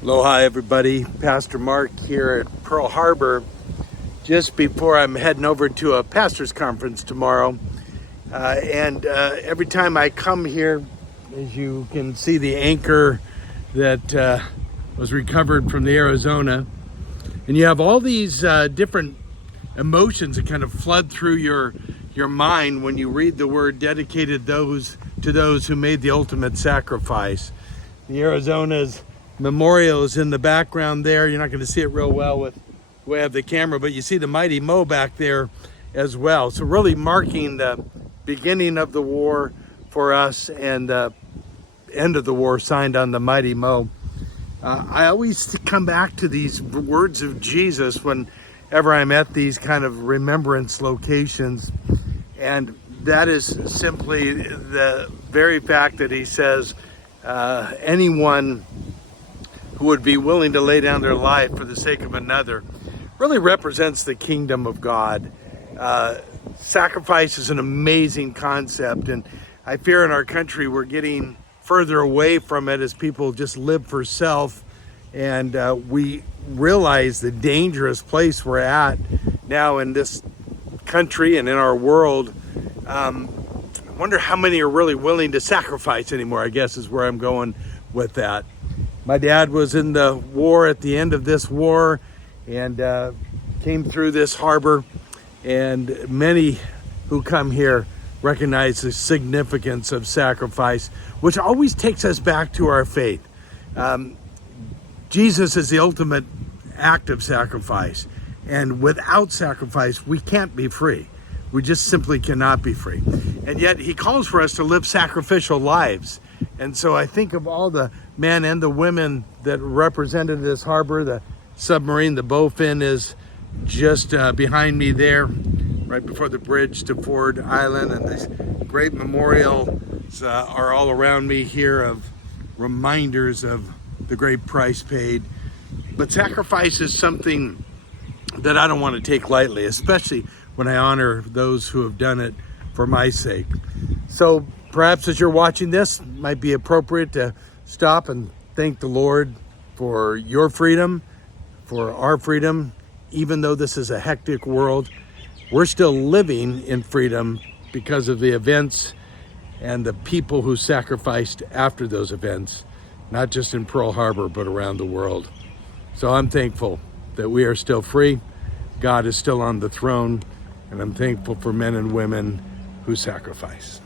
Aloha everybody, Pastor Mark here at Pearl Harbor just before I'm heading over to a pastor's conference tomorrow. Every time I come here, as you can see, the anchor that was recovered from the Arizona, and you have all these different emotions that kind of flood through your mind when you read the word dedicated to those who made the ultimate sacrifice. The Arizona's memorial is in the background there. You're not going to see it real well with the way I have the camera, but you see the Mighty Mo back there as well. So really marking the beginning of the war for us and the end of the war signed on the Mighty Mo. I always come back to these words of Jesus whenever I'm at these kind of remembrance locations, and that is simply the very fact that he says anyone who would be willing to lay down their life for the sake of another really represents the kingdom of God. Sacrifice is an amazing concept, and I fear in our country we're getting further away from it as people just live for self, and we realize the dangerous place we're at now in this country and in our world. I wonder how many are really willing to sacrifice anymore, I guess is where I'm going with that. My dad was in the war at the end of this war and came through this harbor, and many who come here recognize the significance of sacrifice, which always takes us back to our faith. Jesus is the ultimate act of sacrifice, and without sacrifice we can't be free. We just simply cannot be free. And yet he calls for us to live sacrificial lives. And so I think of all the men and the women that represented this harbor. The submarine, the Bowfin, is just behind me there, right before the bridge to Ford Island. And these great memorials are all around me here of reminders of the great price paid. But sacrifice is something that I don't want to take lightly, especially when I honor those who have done it for my sake. So perhaps as you're watching this, it might be appropriate to stop and thank the Lord for your freedom, for our freedom. Even though this is a hectic world, we're still living in freedom because of the events and the people who sacrificed after those events, not just in Pearl Harbor, but around the world. So I'm thankful that we are still free. God is still on the throne, and I'm thankful for men and women who sacrifice.